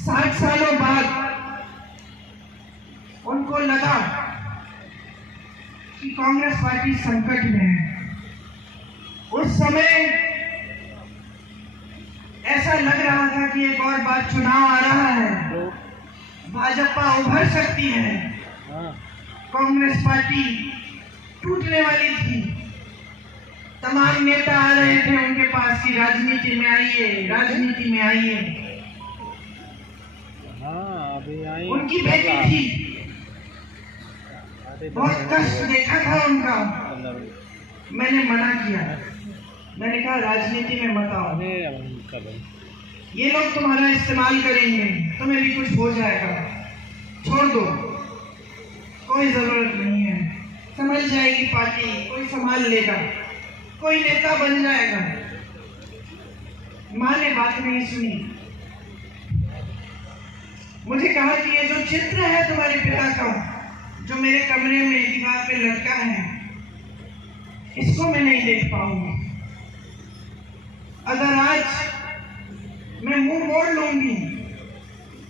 60 सालों बाद उनको लगा कि कांग्रेस पार्टी संकट में है। उस समय ऐसा लग रहा था कि एक और बार चुनाव आ रहा है, भाजपा उभर सकती है, कांग्रेस पार्टी टूटने वाली थी। तमाम नेता आ रहे थे उनके पास की राजनीति में आइए, राजनीति में आइए। उनकी बेटी थी, बहुत कष्ट देखा था उनका। मैंने मना किया, मैंने कहा राजनीति में मत आओ, ये लोग तुम्हारा इस्तेमाल करेंगे, तुम्हें भी कुछ हो जाएगा, छोड़ दो, कोई जरूरत नहीं है, समझ जाएगी पार्टी, कोई संभाल लेगा, कोई नेता बन जाएगा। माँ ने बात नहीं सुनी। मुझे कहा कि ये जो चित्र है तुम्हारे पिता का, जो मेरे कमरे में दीवार पे लटका है, इसको मैं नहीं देख पाऊंगी। अगर आज मैं मुंह मोड़ लूंगी,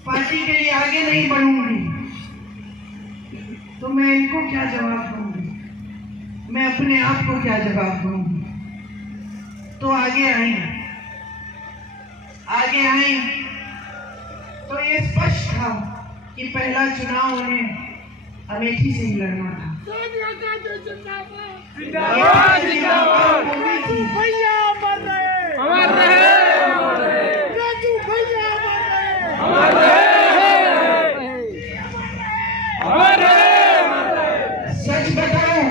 पार्टी के लिए आगे नहीं बढ़ूंगी, तो मैं इनको क्या जवाब दूंगी, मैं अपने आप को क्या जवाब दूंगी। तो आगे आई तो ये स्पष्ट था कि पहला चुनाव उन्हें अमेठी से ही लड़ना था। सच बताऊं,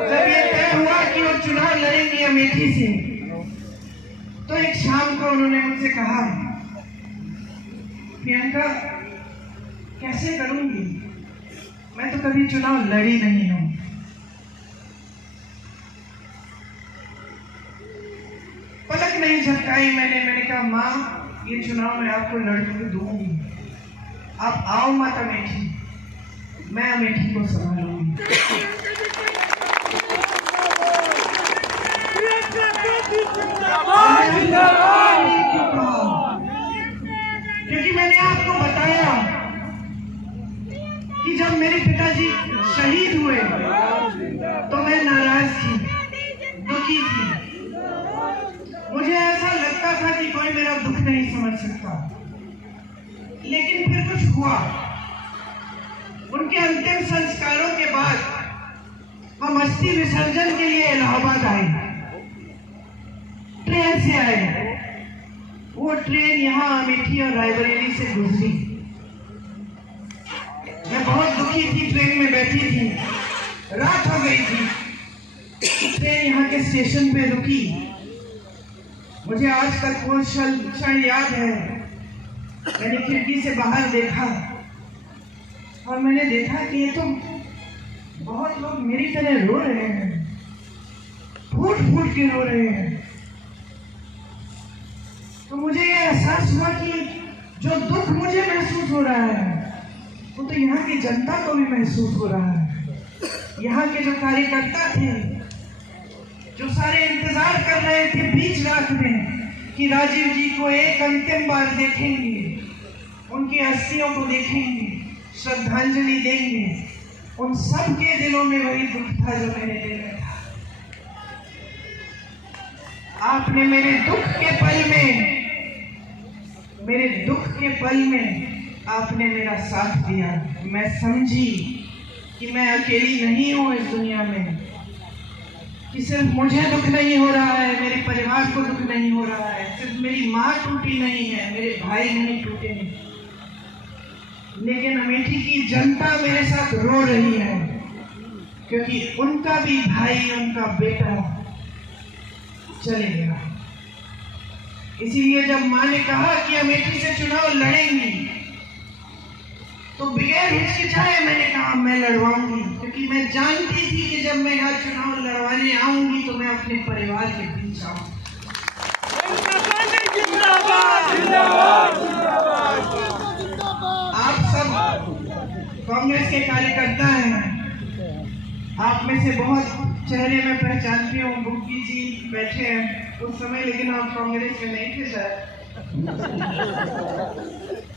जब ये तय हुआ कि वो चुनाव लड़ेंगे अमेठी से, तो एक शाम को उन्होंने मुझसे कहा, प्रियंका कैसे करूंगी, मैं तो कभी चुनाव लड़ी नहीं हूं। पलक नहीं झपकाई मैंने कहा माँ, ये चुनाव मैं आपको लड़के दूंगी, आप आओ मत अमेठी, मैं अमेठी को संभालूंगी। क्योंकि मैंने आपको बताया कि जब मेरे पिताजी शहीद हुए तो मैं नाराज थी, दुखी थी। मुझे ऐसा लगता था कि कोई मेरा दुख नहीं समझ सकता, लेकिन फिर कुछ हुआ। उनके अंतिम संस्कारों के बाद हम अस्थि विसर्जन के लिए इलाहाबाद आए, ट्रेन से आए। वो ट्रेन यहाँ अमेठी और रायबरेली से गुजरी। मैं बहुत दुखी थी, ट्रेन में बैठी थी, रात हो गई थी। ट्रेन यहाँ के स्टेशन पे रुकी। मुझे आज तक वो क्षण याद है। मैंने खिड़की से बाहर देखा और मैंने देखा कि ये तो बहुत लोग मेरी तरह रो रहे हैं, फूट फूट के रो रहे हैं। तो मुझे ये एहसास हुआ कि जो दुख मुझे महसूस हो रहा है, वो तो यहाँ की जनता को भी महसूस हो रहा है। यहाँ के जो कार्यकर्ता थे, जो सारे इंतजार कर रहे थे बीच रात में कि राजीव जी को एक अंतिम बार देखेंगे, उनकी अस्थियों को देखेंगे, श्रद्धांजलि देंगे, उन सब के दिलों में वही दुख था जो मेरे दिल में था। आपने मेरे दुख के पल में आपने मेरा साथ दिया। मैं समझी कि मैं अकेली नहीं हूं इस दुनिया में, कि सिर्फ मुझे दुख नहीं हो रहा है, मेरे परिवार को दुख नहीं हो रहा है, सिर्फ मेरी माँ टूटी नहीं है, मेरे भाई नहीं टूटे हैं, लेकिन अमेठी की जनता मेरे साथ रो रही है, क्योंकि उनका भी भाई, उनका बेटा चले गया। इसीलिए जब माँ ने कहा कि अमेठी से चुनाव लड़ेंगी, तो बगैर हिचकिचाए मैंने कहा मैं लड़वाऊंगी, क्योंकि मैं जानती थी कि जब मैं यहाँ चुनाव लड़वाने आऊंगी तो मैं अपने परिवार के बीच आऊंगी। आप सब कांग्रेस के कार्यकर्ता हैं, आप में से बहुत चेहरे में पहचानती हूँ, बुग्गी जी बैठे हैं उस समय, लेकिन आप कांग्रेस में नहीं थे सर।